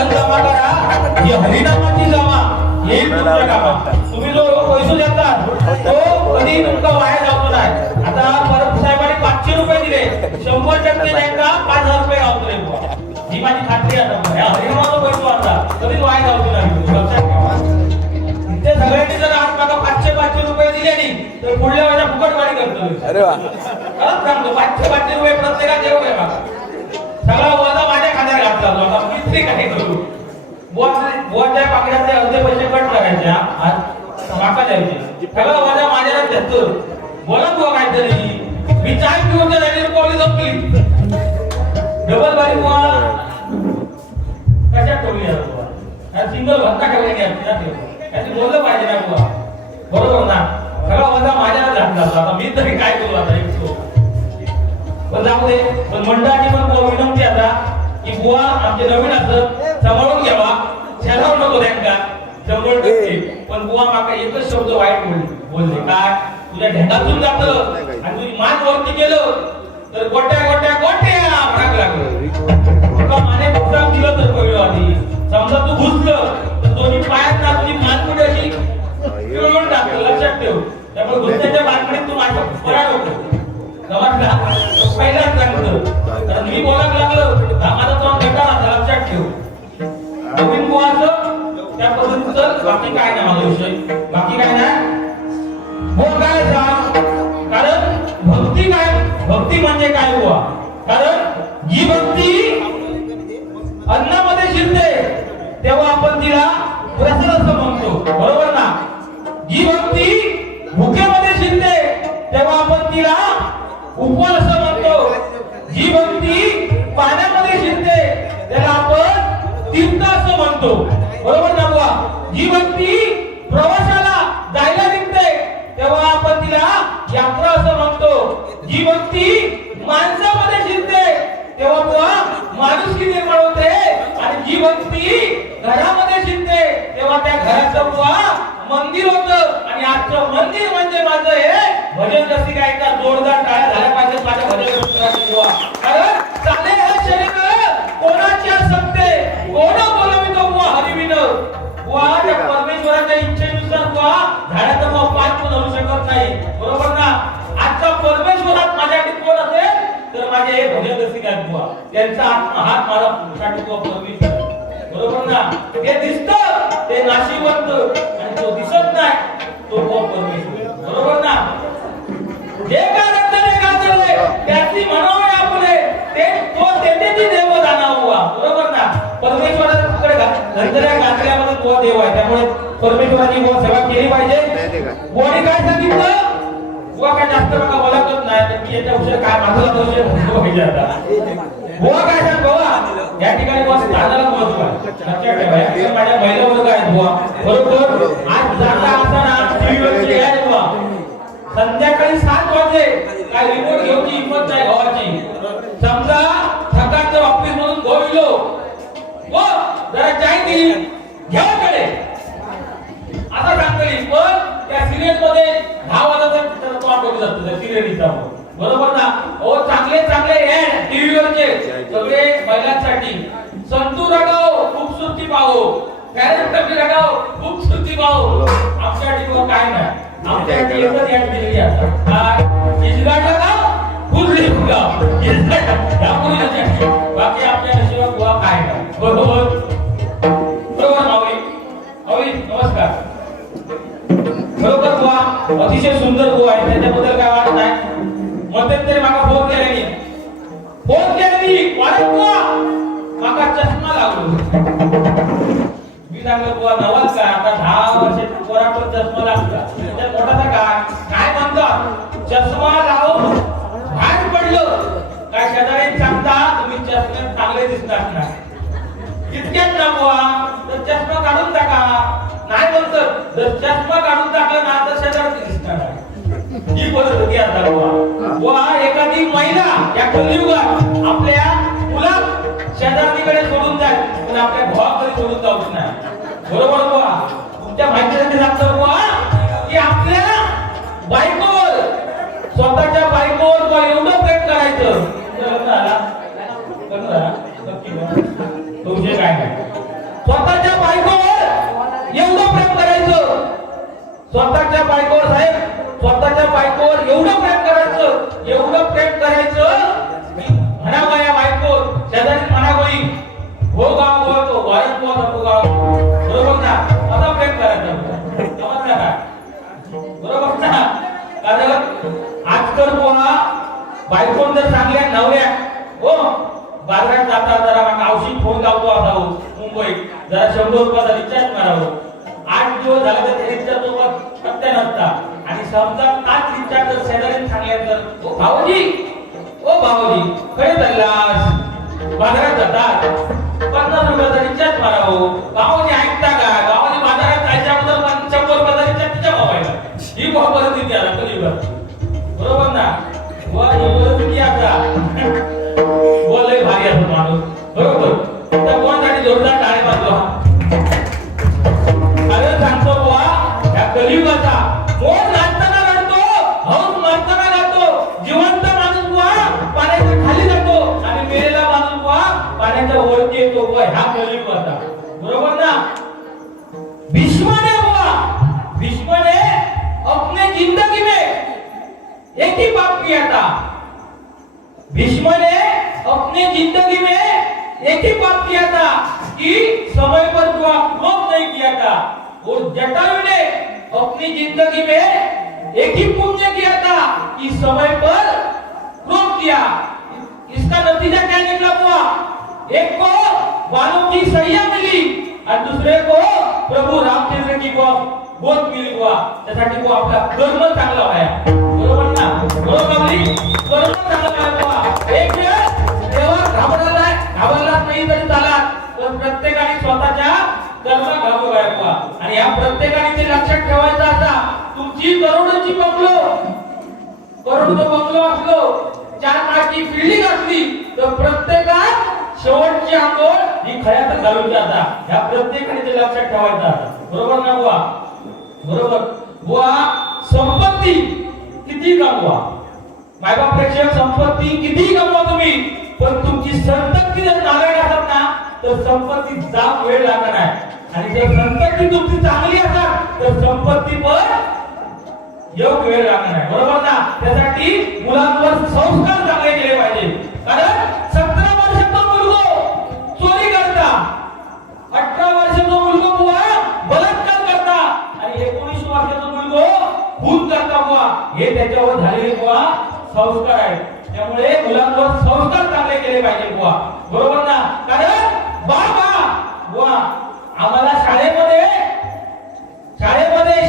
धन जमा करा, ही हरिनामाची जमा येईल तुमच्या कामात. तुम्ही जो पैसे देतात तो कधी तुमचा वाया जातो नाही. आता परब साहेबांनी 500 रुपये दिले, 100% त्यांना 5000 रुपये गावतले. ही माझी खात्री आहे. या हरिनामाचा पैसे वाढला कधीच वाया जातो नाही, लक्षात ठेवा. ते सगळ्यांनी जर आज मला 500 रुपये दिले नाही तर पुढल्या वेळेला फुकट गाडी करतो. अरे वा, खरंच सांगतो, 500 रुपये प्रत्येकाला देऊ आहे बघा. सगळा वजा माझ्या खात्यात घातला होता. आता मी तरी काय करू? बुवाच्या पाकिटातले अर्धे पैसे कट करायचे, माका द्यायचे. सगळं वजा माझ्याला देतो. बोला बुवा काहीतरी. मी चाय पिऊन जायची कोणी जपली डबल बारी बुवा कशात ठेवली आहे बुवा? सिंगल भत्ता ठेवली त्याची बोललं पाहिजे ना बुवा, बरोबर ना? सगळा वजा माझ्याला घातला होता. आता मी तरी काय करू? आता पण जाऊ दे. पण मंडळाची पण विनंती आता की बुवा आमचे नवीन असं सांभाळून घ्यावा, शेजाव नको त्यांना 100%. पण बुवा माका एकच शब्द वाईट बोलले, काय तुझ्या ढेंगातून जातं आणि तुझी मान वरती केलं तर गोट्या गोट्या गोट्या भाग लागलं. तुला माने पुस्तक दिलं तर पहिलं आधी समजा तू घुसलं तर दोन्ही पायात ना तुझी मानकुडी अशी पिळवून टाकलं, लक्षात ठेव. त्यामुळे घुसण्याच्या मानकडीत तू माझ्या पराग होतो. पहिलाच सांगतो, कारण मी बोलायला लागलो माझा तो गटा आता लक्षात ठेव. नवीन बुवाचं त्या पद्धतीचं बाकी काय नाही माझा विषय, बाकी काय नाही. बोल काय सांग, कारण भक्ती काय, भक्ती म्हणजे काय बुवा? कारण जी भक्ती अन्नामध्ये शिरते तेव्हा आपण तिला प्रसाद असं म्हणतो, बरोबर ना? जी भक्ती भुकेमध्ये शिरते तेव्हा आपण तिला उपवास असं म्हणतो. जी भक्ती पाण्यामध्ये शिरते त्याला आपण तीर्थ असं म्हणतो, बरोबर ना बुवा? जी भक्ती प्रवासाला जायला निघते तेव्हा आपण तिला यात्रा असं म्हणतो. जी भक्ती माणसामध्ये शिरते तेव्हा बुवा माणुसकी निर्माण होते. आणि जी भक्ती घरामध्ये शिरते तेव्हा त्या घराचं बुवा मंदिर होतं. आणि आजचं मंदिर म्हणजे माझं हे भजन रसिका एकदा जोरदार टाळ्या झाल्या पाहिजे माझ्या भजन रसिकाची बुवा. कारण चाले हे शरीर कोणाच्या संगते कोण बोलवितो बुवा हरिविन. बुवा त्या परमेश्वराच्या इच्छेनुसार बुवा झाडाचं मग पाच पण होऊ शकत नाही, बरोबर ना? आजचा परमेश्वरात माझ्यासाठी कोण असेल तर माझे हे भजन रसिका बुवा, त्यांचा आत्मा हात माझा साठी बुवा परमेश्वर, बरोबर ना? ते दिसतं ते नाशिवंत आणि तो दिसत नाही तो बुवा परमेश्वर, बरोबर ना? जे काय रक्तने गाजले त्याची म्हणावे आपले ते तो तेथेची देव जाणा बुवा, बरोबर ना? परमेश्वराकडे गंधर्या गाजल्यामध्ये तो देव आहे. त्यामुळे परमेश्वराची बुवा सेवा केली पाहिजे. बुवाने काय सांगितलं? बुवा काय जास्त बघा बोलतच नाही तर मी याच्या विषयी काय माझा दोष पाहिजे. आता बुवा काय सांग बाबा, या ठिकाणी बुवा स्थानाला महत्व आहे, लक्षात ठेवा. माझ्या महिला वर्ग आहेत बुवा, बरोबर? आज जाता असताना टीव्हीवरची ऍड बुवा संध्याकाळी 7 वाजले काय रिपोर्ट घेऊची हिंमत नाही गावाची. समजा सकाळचं ऑफिस मधून गोविलो व जरा चाय दिली घ्यावाकडे असं सांगतली. पण त्या सिरियल मध्ये 10 वाजता तोंड बघत जातो त्या सिरियलीचा, बरोबर ना? ओ चांगले चांगले ऍड टीव्हीवरचे सगळे महिलांसाठी. संतू रगाव खूबसूरती पाहो, फॅरन कमी रगाव खूबसूरती पाहो. आमच्यासाठी काय नाही, आमच्यासाठी एकच ऍड दिलेली असतात. काय इजगाड लगाव फुलली फुगाव, इजगाड या मुलीसाठी. बाकी आपल्या नशिबात बुवा काय नाही, बरोबर? बरोबर माऊली? माऊली नमस्कार. बरोबर बुवा, अतिशय सुंदर बुवा आहे, त्याच्याबद्दल काय वाटत नाही. मध्यंतरी माका फोन केल्यानी वाढत बुवा माका चष्मा लागलो. मी सांगलो बुवा नवाज काय आता 10 वर्षाच्या पोरावर चष्मा लागला त्या मोठाचा काय म्हणतात चष्मा लावून बाहेर पडलं काय शेजारी सांगता तुम्ही चष्म्यात चांगले दिसतात ना इतक्यात ना बुवा तर चष्मा काढून टाका. नाही म्हणतात जर चष्मा काढून टाकला ना तर शेजारी दिसणार. ही पद्धत आता बुवा एखादी महिला या कलियुगात आपल्या मुला शेजारणीकडे सोडून जाईल पण आपल्या भावाकडे सोडून जाऊच नाही, बरोबर बुवा? तुमच्या माहितीसाठी सांगतो बुवा की आपल्या बायकोवर स्वतःच्या बायकोवर बुवा एवढं प्रेम करायचं. लग्न झाला तो विषय काय नाही. स्वतःच्या बायकोवर एवढं प्रेम करायचं, स्वतःच्या बायकोवर साहेब, स्वतःच्या बायकोवर एवढं प्रेम करायचं, एवढं प्रेम करायचं की म्हणावं या बायको शेजारी म्हणावं हो गाव बोलतो वारंत बोलतो गाव, बरोबर ना? असा प्रेम करायचं, समजलं का? बरोबर ना? कारण आजकाल कोणा बायकोन जर चांगल्या नवऱ्या हो बाजारात जाता जरा मावशी फोन लावतो असा मुंबईत जरा 100 रुपयाचा रिचार्ज मारावं, 8 दिवस झाले तर रिचार्ज सोबत पत्ते नसता आणि समजा 5 रिचार्ज जर शेजारी सांगले तर ओ भाऊजी खरे चाललास बाजारात जातात 50 रुपयाचा रिचार्ज मारावं, भाऊजी ऐकता का? भाऊजी बाजारात जायच्या अगोदर 100 रुपयाचा रिचार्ज तिच्या मोबाईलला, ही परिस्थिती आहे कधी बरोबर ना? परिस्थिती आता बोलले भारी असतो माणूस, बरोबर? त्या कोणासाठी जोरदार टाळे वाजवा. अरे सांगतो बुवा या कलियुगाचा कोण नाचताना रडतो, हौस मारताना गातो, जिवंत माणूस बुवा पाण्याच्या खाली जातो आणि मेलेला माणूस बुवा पाण्याच्या वरती येतो बुवा, ह्या कलियुगाचा, बरोबर ना? भीष्माने अपने जिंदगी में एक ही पाप किया था, भीष्म ने अपने जिंदगी में एक ही पाप किया था कि समय पर क्रोध नहीं किया था, और जटायु ने अपनी जिंदगी में एक ही पुण्य किया था कि समय पर क्रोध किया. इसका नतीजा क्या निकला हुआ? एक को बालों की सैया मिली और दूसरे को प्रभु रामचंद्र की गोद मिली हुआ. त्यासाठी वो आपला कर्म चांगला व्हाया, बरोबर ना? बरोबर कर्म चांगला व्हावा. एक देवा घाबरला नाही तरी चालत, पण प्रत्येकाने स्वतःच्या कर्म घाबरावा. आणि या प्रत्येकाने ते लक्षात ठेवायचं आता तुमची करोडोची बंगलो असलो 4 माळची बिल्डिंग असली तर प्रत्येकात शेवटची आंघोळ ही खऱ्यात घालून जाता. ह्या प्रत्येकाने ते लक्षात ठेवायचं आता, बरोबर ना बुवा? बरोबर बुवा. संपत्ती किती कमवा, मायबापेक्षा संपत्ती किती कमवा तुम्ही, पण तुमची संतती जर नारायण असत ना तर संपत्ती जाग वेळ लागणार आहे. आणि जर संतती तुमची चांगली असतात तर संपत्ती पण योग्य वेळ लागणार आहे, बरोबर ना? त्यासाठी मुलांवर संस्कार चांगले केले पाहिजे. कारण 17 वर्षाचा मुलगा चोरी करता, 18 वर्षाचा मुलगा बुवा बलात्कार करता आणि 19 वर्षाचा मुलगा खून करता बुवा, हे त्याच्यावर झालेले बुवा संस्कार आहे. त्यामुळे मुलांवर संस्कार चांगले केले पाहिजे बुवा, बरोबर ना? कारण बाबा बुवा आम्हाला शाळेमध्ये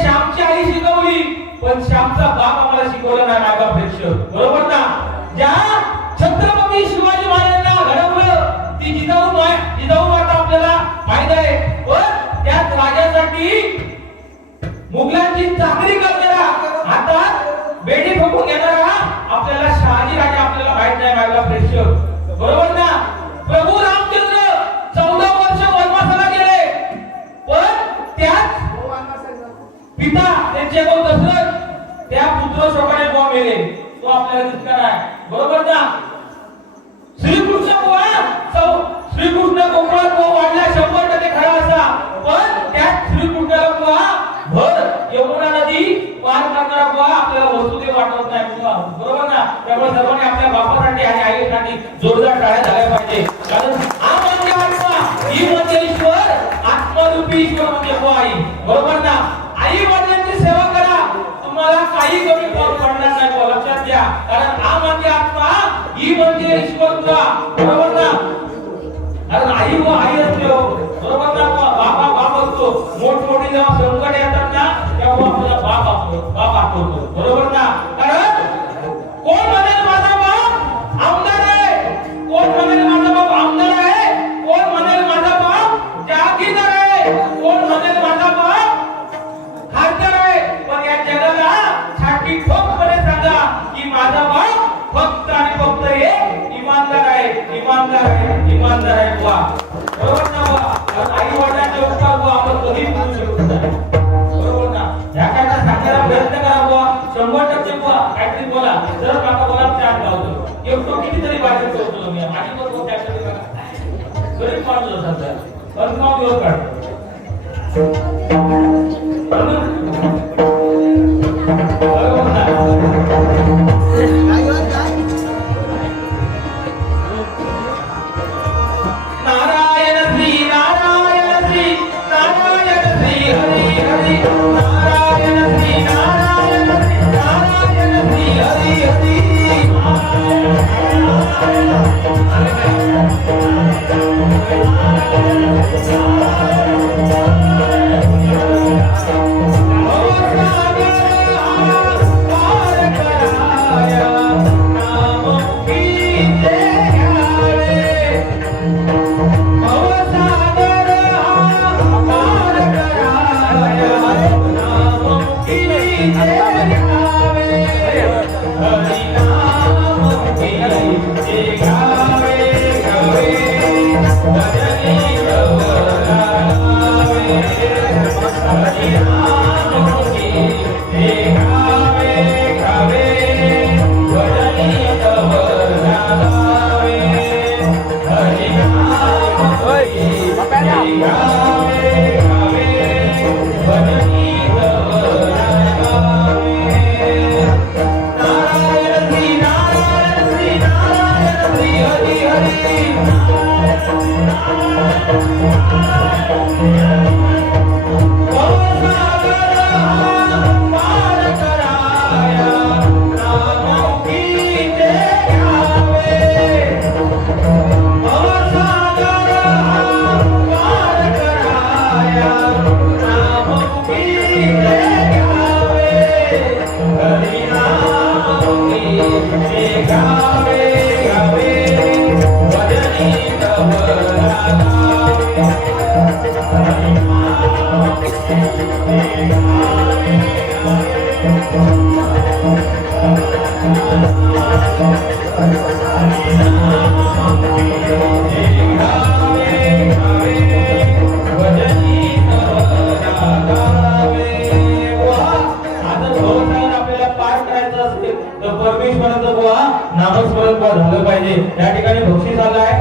श्यामची आई शिकवली, पण श्यामचा बाप आम्हाला शिकवला नाही मायबापेक्षा, बरोबर ना? ज्या छत्रपती शिवाजी महाराजांना घडवलं ती जिजाऊ माता आपल्याला माहित आहे, पण त्याच राजासाठी मुघलांची चाकरी करणारा हातात बेडी ठोकून घेणारा आपल्याला शहाजी राजा आपल्याला माहित नाही मायबापेक्षा, बरोबर ना? प्रभू रामचंद्र 14 वर्ष वनवासाला गेले, पण त्याच पिता त्यांचे भाऊ दशरथ त्या पुत्र शोकाने बुवा मेले, तो आपल्याला दिसणार आहे, बरोबर ना? श्रीकृष्ण कोकणात वाढला 100% खरा असा, पण त्याच श्रीकृष्णाला बुवा भर यमुना नदी पार करणारा बुवा आपल्याला वसुदेव वाटत नाही बुवा, बरोबर ना? त्यामुळे सर्वांनी आपल्या बापासाठी आणि आईसाठी जोरदार टाळ्या झाल्या पाहिजे. कारण हा म्हणजे आत्मा, ही म्हणजे ईश्वर, आत्मरूपी ईश्वर म्हणजे बुवा आई, बरोबर ना? आई वडिलांची सेवा करा, तुम्हाला काही कमी पडणार नाही बुवा, लक्षात घ्या. कारण हा म्हणजे आत्मा, ही म्हणजे ईश्वर बुवा, बरोबर ना? कारण आई व आई असते, बरोबर ना? बाप असतो. मोठमोठी जेव्हा संकट येतात ना तेव्हा आपला बाप आठवतो, बरोबर ना? कारण कोण म्हणेल माझा बाप आमदार आहे, कोण म्हणेल माझा बाप आमदार आहे, कोण म्हणेल माझा बाप जागीरदार आहे, कोण म्हणेल माझा बाप खासदार आहे, पण या जगाला छाती ठोकपणे सांगा की माझा बाप फक्त आणि फक्त एक इमानदार आहे, इमानदार आहे, इमानदार आहे बुवा, बरोबर ना बुवा? आई वडिलांचे उपकार बुवा आपण कधी करू शकत नाही, बरोबर ना? या काय सांगायला प्रयत्न करा बुवा, 100% बुवा काहीतरी बोला. जर बाबा बोला चार लावतो एकटो कितीतरी बाहेर करतो मी माझी पण गरीब माणूस होता, पण दिवस काढतो. झालं पाहिजे. या ठिकाणी बक्षीस आलाय.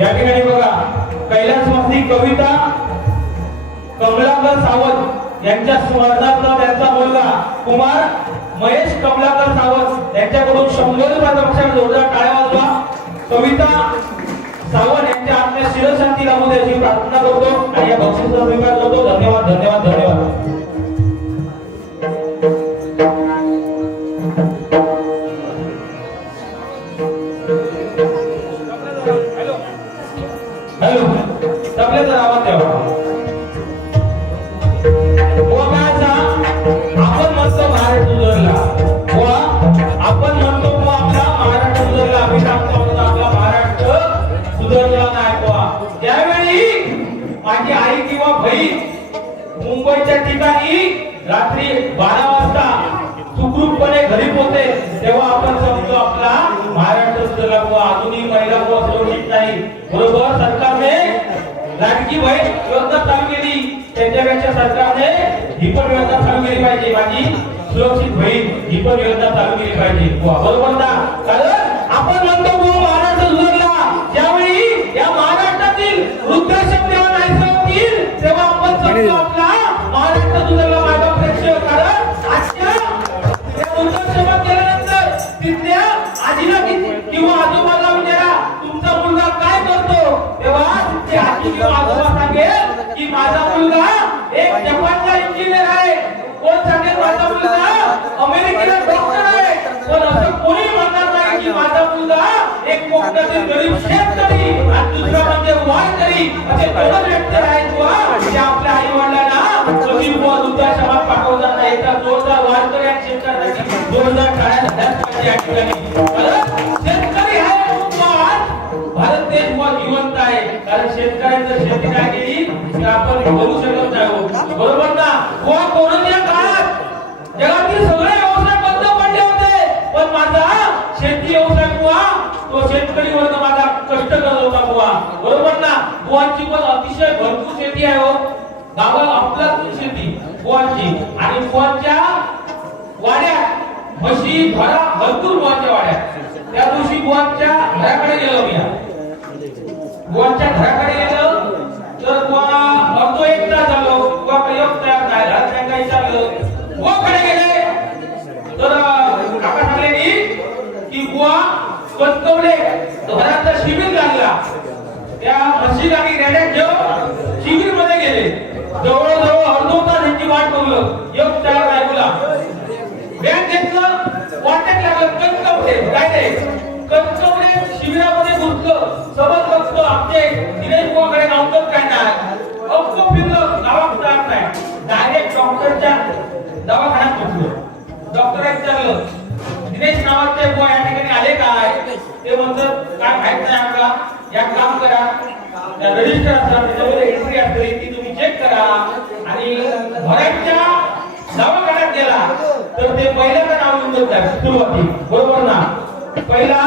या ठिकाणी बघा कैलासवासी कविता कमलाकर सावंत यांच्या स्मरणार्थ त्यांचा मुलगा कुमार महेश कमलाकर सावंत यांच्याकडून 100 रुपयाचा बक्षीस. जोरदार टाळ्या वाजवा. कविता सावंत यांच्या आत्म्यास शिरशांती लाभू दे अशी प्रार्थना करतो आणि या बक्षिसाचा स्वीकार करतो. धन्यवाद धन्यवाद धन्यवाद. हॅलो सगळ्याचा आवाज द्यावा. आपण म्हणतो महाराष्ट्र सुधारला. आपण म्हणतो आपला महाराष्ट्र सुधारला. आम्ही सांगतो आपला महाराष्ट्र सुधारला नाही. त्यावेळी माझी आई किंवा बहीण मुंबईच्या ठिकाणी रात्री 12 वाजता सुखरूपपणे घरी पोहोचते तेव्हा आपण समजतो आपला महाराष्ट्र सुधारला. अजूनही महिला सुरक्षित नाही. बरोबर सरकारने लाडकी बहीण योजना चालू केली. त्याच्यापेक्षा सरकारने ही पण योजना चालू केली पाहिजे. माझी सुरक्षित बहीण ही पण योजना चालू केली पाहिजे. बरोबर ना. कारण आपण म्हणतो महाराष्ट्र सुधारला. ज्यावेळी या महाराष्ट्रातील वृद्धाश्रम जेव्हा नाहीसे होतील तेव्हा आपण समजतो आपला महाराष्ट्र सुधारला. माझा प्रेक्षक कारण आजच्या वृद्धाश्रमात गेल्यानंतर तिथल्या आजीला किंवा आजोबाला विचारा तुमचा मुलगा काय करतो तेव्हा ते आजी किंवा आजोबा सांगेल की माझा मुलगा एक जपानचा इंजिनियर आहे. कोण सांगेल माझा मुलगा अमेरिकेला डॉक्टर आहे. पण असं कोणी म्हणणार नाही की माझा मुलगा एक कोकणातील गरीब शेतकरी आणि दुसरा म्हणजे वारकरी असे दोन व्यक्ती आहेत. जे आपल्या आई वडिलांना कधी वृद्धाश्रमात पाठवताना एका जोरदार वारकरी आणि शेतकऱ्यांसाठी जोरदार टाळ्या झाल्याच पाहिजे. या ठिकाणी शेतकरी आहे भारत देश जिवंत आहे. कारण शेतकऱ्यांचं शेती काय केली की आपण करू शकत नाही. बरोबर ना. कोरोनाच्या काळात जगातील सगळे व्यवसाय बंद पडले होते पण माझा शेती व्यवसाय बुवा तो शेतकरी वर्ग माझा कष्ट करत होता बुवा. बरोबर ना. बुवांची पण अतिशय भरपूर शेती आहे. हो गावात आपल्या शेती बुवांची आणि बुवांच्या वाड्यात म्हशी भरा भरपूर बुवांच्या वाड्यात त्या दिवशी बुवांच्या घराकडे गेलो मी बुवांच्या घराकडे गेलो तर बुवा अर्धो एक तास झालो बुवा प्रयोग तयार नाही झाला त्यांना विचारलं बुवाकडे गेले तर काका सांगले की बुवा कस्तवडे घराचा शिबिर लागला त्या म्हशी गाडी रेड्यात घेऊन शिबिर मध्ये गेले जवळजवळ अर्धो तास त्यांची वाट बघलं योग तयार राहिला बँक घेतलं वाटेत लागलं कणकवडे काय नाही कणकवडे शिबिरामध्ये घुसलं सबत बघतो आमचे दिनेश बुवाकडे नव्हतं काय नाही अख्खं फिरलं गावात जात नाही डायरेक्ट डॉक्टरच्या दवाखान्यात घुसलं डॉक्टरांनी विचारलं दिनेश नावाचे बुवा या ठिकाणी आले काय ते म्हणतात काय माहित नाही आम्हाला या काम करा त्या रजिस्टर असतात त्याच्यावर एंट्री असते ती तुम्ही चेक करा आणि भराच्या दवाखान्यात गेला तर ते पहिल्याचं नाव लिहितात सुरुवाती बरोबर ना पहिला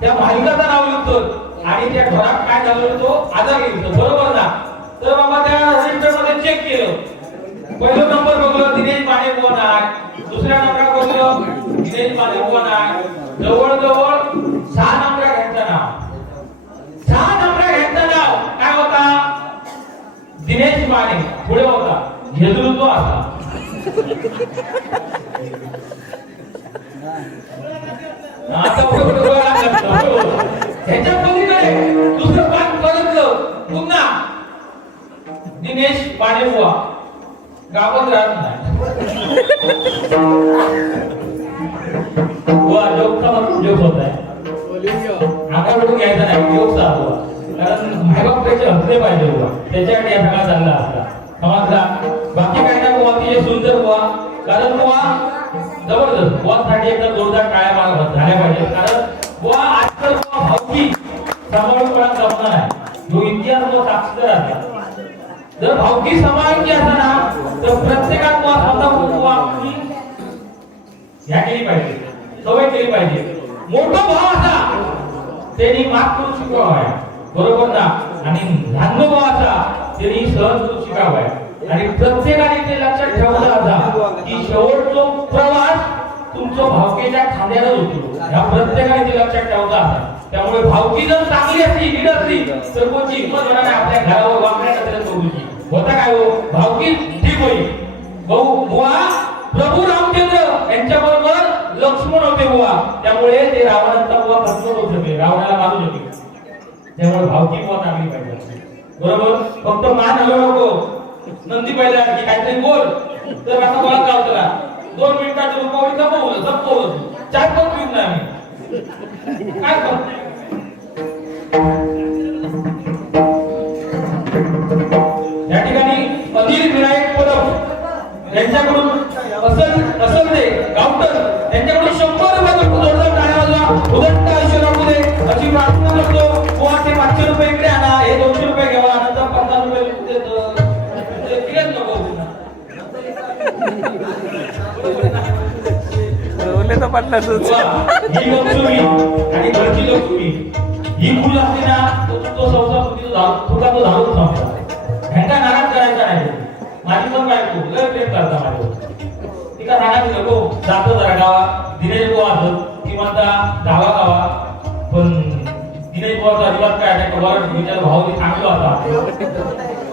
त्या मालिकाचं नाव लिहितो आणि त्या घरात काय झालं तो आजार लिहितो बरोबर ना तर बाबा त्या रजिस्टर मध्ये चेक केलं पहिला नंबर बघलो दिनेश माने कोण आहे दुसऱ्या नंबर बघलो दिनेश माने कोण आहे जवळजवळ 6 नंबर घ्यायचं नाव 6 नंबर घ्यायचं नाव काय होता दिनेश माने पुढे होता झेजुरतो असा आता ह्याच्या पलीकडे दुसरं पान परतलं पुन्हा दिनेश माने बुवा गावात राहत नाही बुवा जोक होत आहे आता भेटून घ्यायचा नाही योग चालू कारण मायबाप त्याचे हसले पाहिजे बुवा त्याच्याकडे या सगळा चालला असता समजला बाकी काय नाही बुवा तिचे सुंदर बुवा कारण बुवा जबरदस्त बुवासाठी एकदा जोरदार टाळ्या झाल्या पाहिजे कारण बुवा आजकाल बुवा भावकी सांभाळून जमणार नाही जो इतिहास बुवा साक्षीदार असतात जर भावकी सांभाळायची असेल ना तर प्रत्येकात बुवा स्वतः बुवा ह्या केली पाहिजे सवय केली पाहिजे मोठा भाव असा त्यांनी माफ करून शिकवावा बरोबर ना आणि लहान भाव असा त्यांनी सहज करून शिकावा आणि प्रत्येकाने ते लक्षात ठेवायला हवा की शेवटचा प्रवास तुमच्या भावकीच्या खांद्यावर होतो या प्रत्येकाने ते लक्षात ठेवायला हवा त्यामुळे भावकी जर चांगली असली नीट असली तर कोणची हिंमत होणार नाही आपल्या घरावर वापरण्याचा त्याला सोडूची होता काय हो भावकी ठीक होईल भाऊ बुवा प्रभू रामचंद्र यांच्या बरोबर लक्ष्मण होते बुवा त्यामुळे ते रावणाचा बुवा भस्म होऊ शकले रावणाला मारू शकले त्यामुळे भावकी बुवा चांगली पाहिजे बरोबर फक्त मान हलवू नको नंदी पहिला की काहीतरी बोल तर आता मला गाव चला 2 मिनिटात रुपये संपवलं 4 पण पिऊन नाही आम्ही काय करतो या ठिकाणी अनिल विनायक पदम यांच्याकडून असल ते गावटर यांच्याकडून 100 रुपये जोरदार टाळ्या वाजवा उदंड आयुष्य राहू दे अशी प्रार्थना करतो बुवा ते 500 रुपये इकडे आणा हे 200 रुपये घ्यावा नंतर 50 रुपये देतो बोलले तर पडलाच ही लक्ष्मी आणि घरची लक्ष्मी ही फुल असते ना तो संसार तुला तो झाडून संपला ह्यांना नाराज करायचा नाही माझी पण बायको लय प्रेम करता माझ्यावर तिका सांगायचं नको जातो जरा गावा दिनेश बुवा असत की म्हणता गावा पण दिनेश बुवाचा अजिबात काय नाही कवर विचार भाऊ चांगलो होता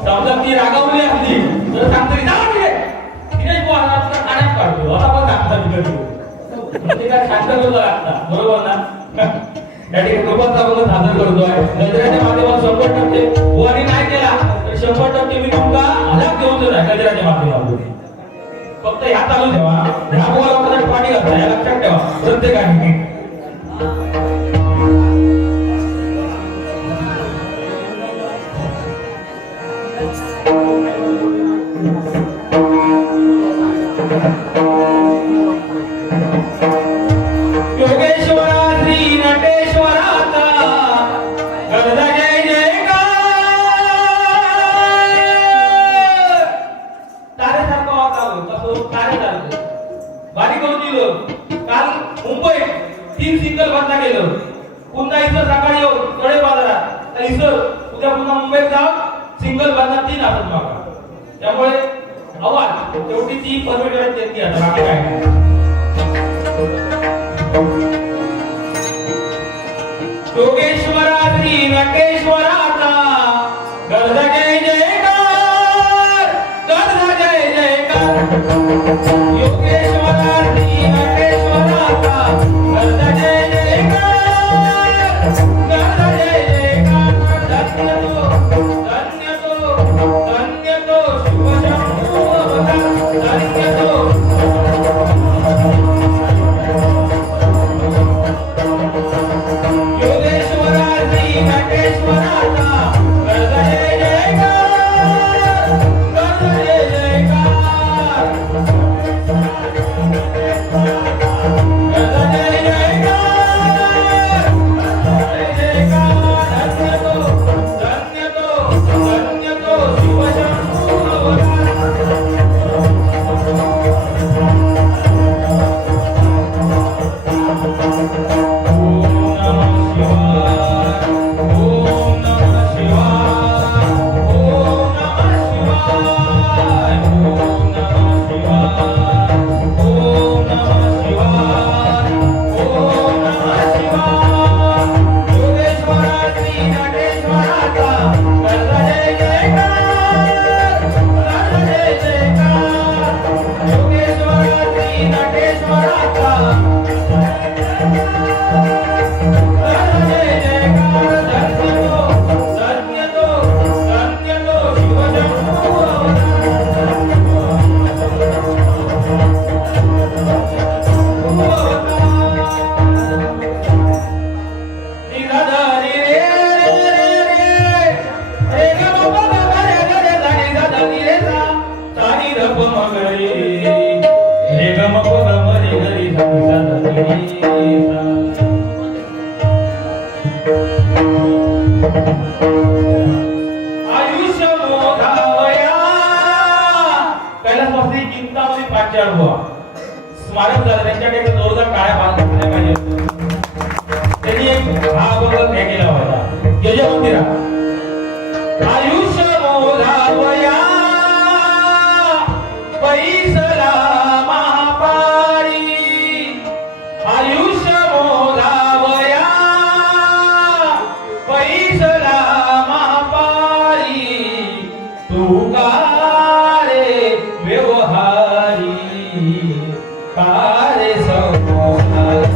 समजा ती रागावली असली तर सांगते जाऊ दे दिनेश बुवा तुला ठाण्यात काढतो आता पण सांगता म्हणजे काय शांत करतो लागता बरोबर ना या ठिकाणी कृपाचा बघत सादर करतोय गजराच्या माध्यमातून 100% बुवानी नाही केला तर 100% मी तुमका हलाक देऊन देणार गजराच्या माध्यमातून फक्त ह्या चालू ठेवा ह्या बुवा लोकांना पाणी घालता या लक्षात ठेवा प्रत्येकाने आवाज तेवढी ती परमिट करायची येते आता बाकी काय नाही. योगेश्वरा श्री नटेश्वराचा गर्द जय जयकार, गर्द जय जयकार. योगेश्वरा श्री नटेश्वराचा गर्द जय जयकार, गर्द जय जयकार. धन्य तो शिवशंभो अवतार, धन्य तो स्मारक झालं त्यांच्याकडे जोरदार टाळ्या बांधल्या पाहिजे. त्यांनी एक हा अभंग हे केला होता जय मंदिरा. आयुष्य मोधावया पैसला महापारी, आयुष्य मोधावया पैसला महापारी, तू का रे व्यवहारी, कारे संसार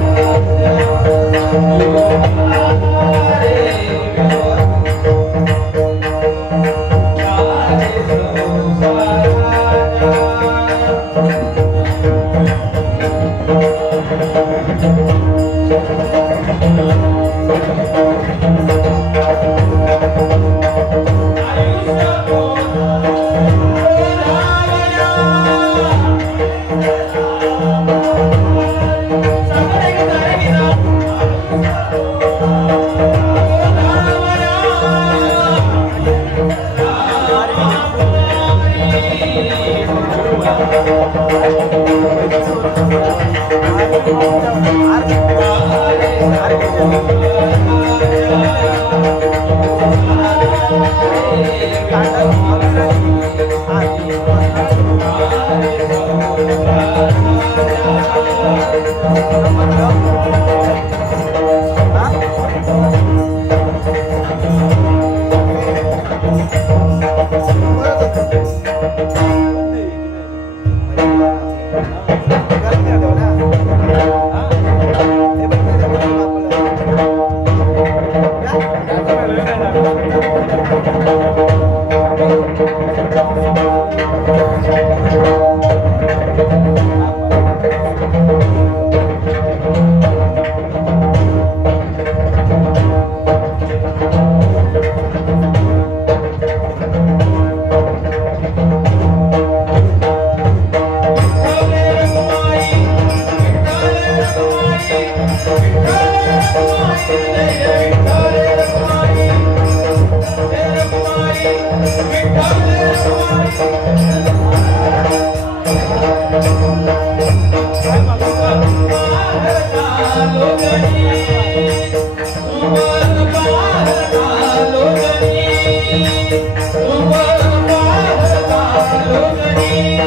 लोकनी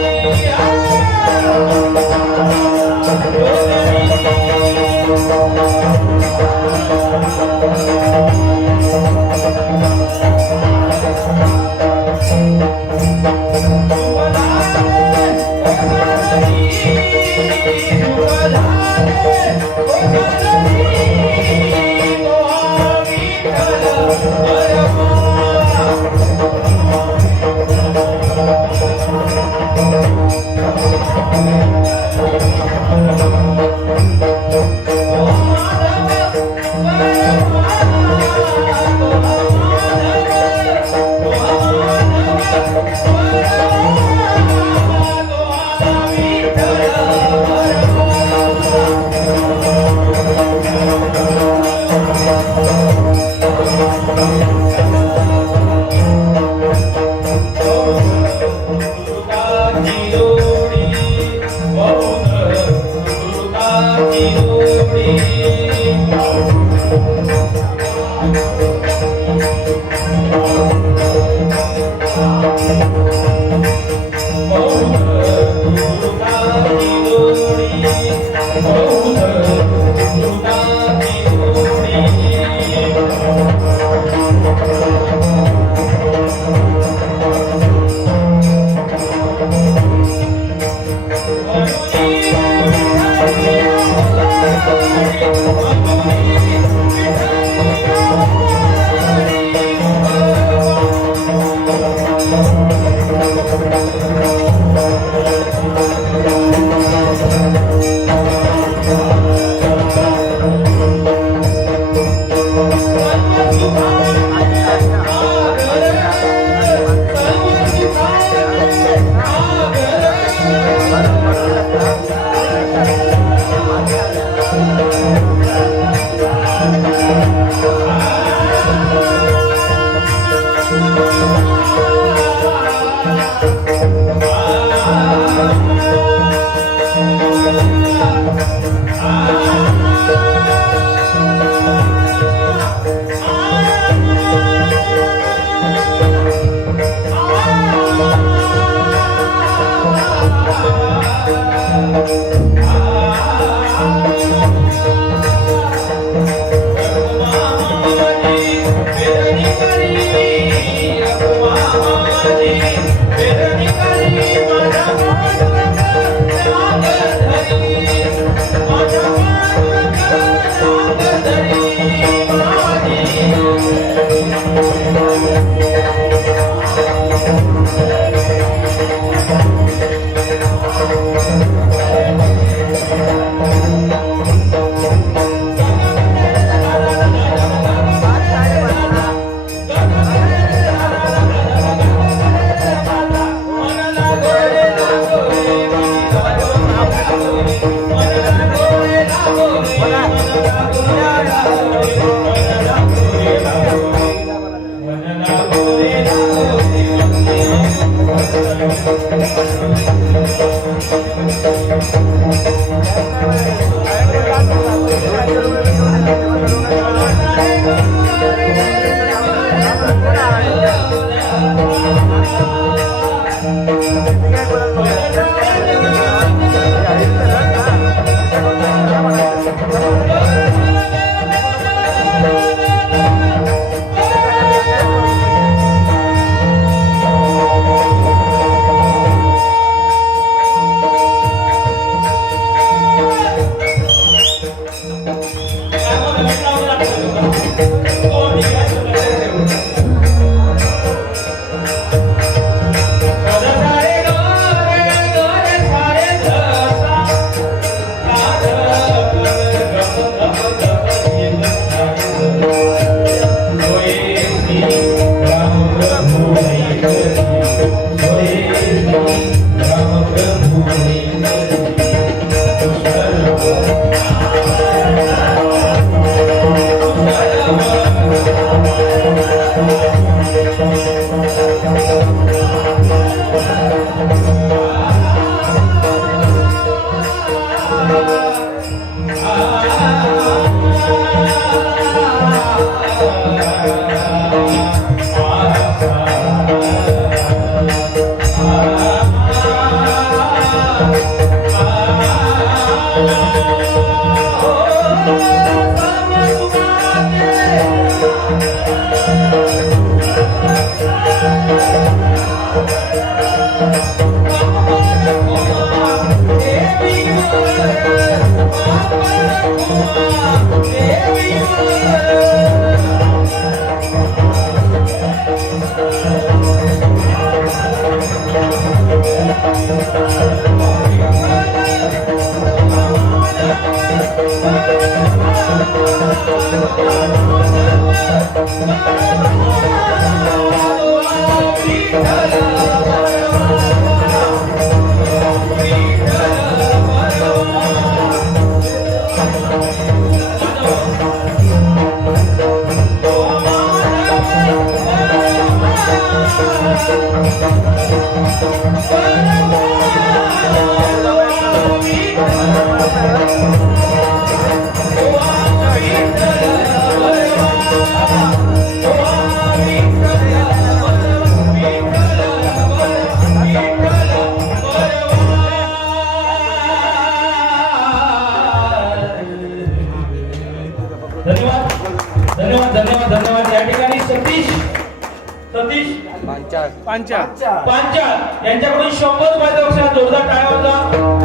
यांच्याकडून 100 रुपयाचा बक्षीस जोरदार टाळ्या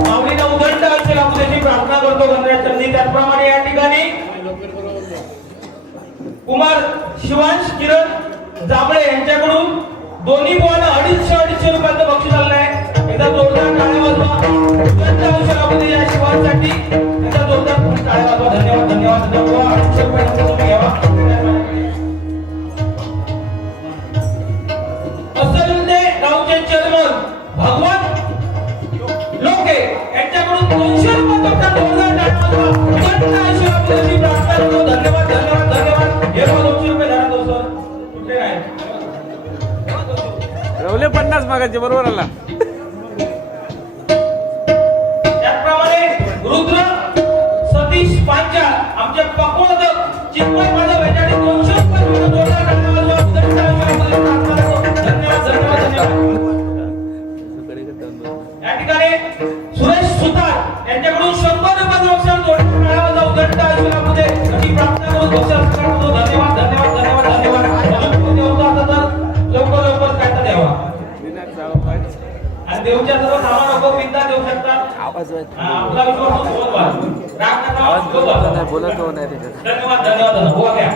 माऊलीने उदंड आयुष्य लाभू द्यायची प्रार्थना करतो गणराज चरणी. त्याचप्रमाणे या ठिकाणी कुमार शिवांश किरण जांभळे यांच्याकडून दोन्ही बॉल 250 रुपयाचं बक्षीस आलं आहे. एकदा जोरदार टाळ्या वाजवा. उदंड आयुष्य लाभू दे या शिवांसाठी एकदा जोरदार टाळ्या वाजवा. धन्यवाद धन्यवाद. 250 रुपये तुम्ही घ्यावा. चेअरमन भगवान लोके यांच्याकडून 200 रुपयाचा जोरदार धन्यवाद धन्यवाद धन्यवाद. हे 200 रुपये धरा तो सर. कुठे आहे रवले 50 मागायचे बरोबर आला. त्याचप्रमाणे रुद्र सतीश पांचा आमचे पकोड चिन्मय माधव यांच्याकडे 200 रुपये जोरदार धन्यवाद धन्यवाद धन्यवाद. या ठिकाणी सुरेश सुतार यांच्याकडून 100 रुपये बक्षीस जोडण्याचा उदंड आयुष्यामध्ये अशी प्रार्थना करून बक्षीस करतो. धन्यवाद धन्यवाद धन्यवाद धन्यवाद. लवकर लवकर काय तर द्यावा. आणि देवच्या सर्व सामान नको पिंदा देऊ शकतात. आपला विश्वास राग नका बोलत. धन्यवाद धन्यवाद. हो घ्या.